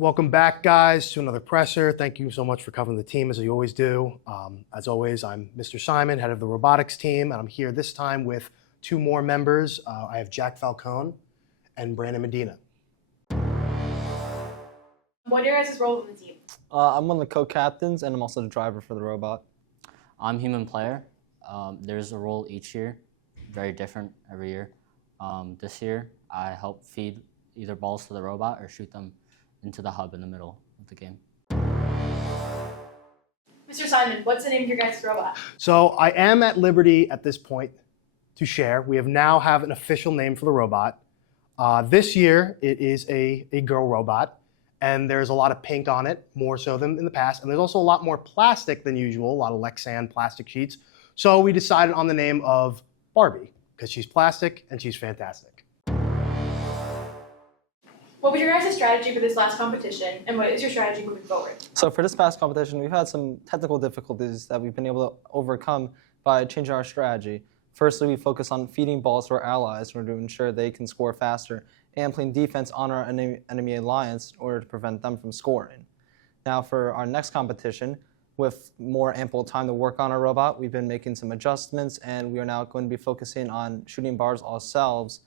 Welcome back, guys, to another presser. Thank you so much for covering the team, as you always do. As always, I'm Mr. Simon, head of the robotics team, and I'm here this time with two more members. I have Jack Falcone and Brandon Medina. What are your guys' roles in the team? I'm one of the co-captains, and I'm also the driver for the robot. I'm human player. There's a role each year, very different every year. This year, I help feed either balls to the robot or shoot them into the hub in the middle of the game. Mr. Simon, what's the name of your guys' robot? So I am at liberty at this point to share. We now have an official name for the robot. This year, it is a girl robot, and there's a lot of pink on it, more so than in the past. And there's also a lot more plastic than usual, a lot of Lexan plastic sheets. So we decided on the name of Barbie, because she's plastic and she's fantastic. What was your guys' strategy for this last competition, and what is your strategy moving forward? So for this past competition, we've had some technical difficulties that we've been able to overcome by changing our strategy. Firstly, we focus on feeding balls to our allies in order to ensure they can score faster, and playing defense on our enemy alliance in order to prevent them from scoring. Now for our next competition, with more ample time to work on our robot, we've been making some adjustments, and we are now going to be focusing on shooting bars ourselves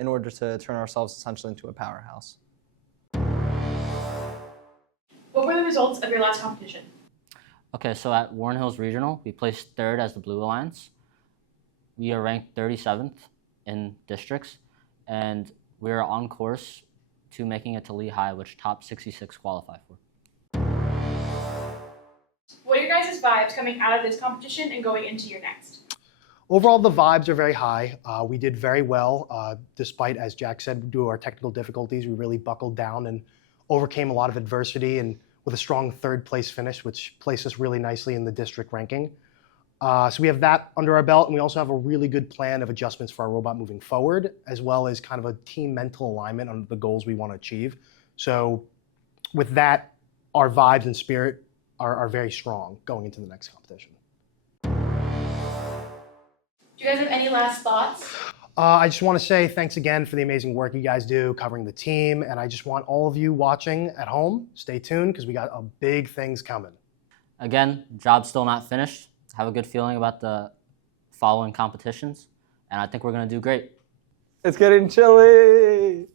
in order to turn ourselves essentially into a powerhouse. What were the results of your last competition? Okay, so at Warren Hills Regional, we placed third as the Blue Alliance. We are ranked 37th in districts, and we are on course to making it to Lehigh, which top 66 qualify for. What are your guys' vibes coming out of this competition and going into your next? Overall, the vibes are very high. We did very well, despite, as Jack said, due to our technical difficulties. We really buckled down and overcame a lot of adversity, and with a strong third place finish, which placed us really nicely in the district ranking. So we have that under our belt, and we also have a really good plan of adjustments for our robot moving forward, as well as kind of a team mental alignment on the goals we want to achieve. So with that, our vibes and spirit are very strong going into the next competition. Do you guys have any last thoughts? I just want to say thanks again for the amazing work you guys do covering the team, and I just want all of you watching at home, stay tuned because we got big things coming. Again, job's still not finished. Have a good feeling about the following competitions, and I think we're going to do great. It's getting chilly!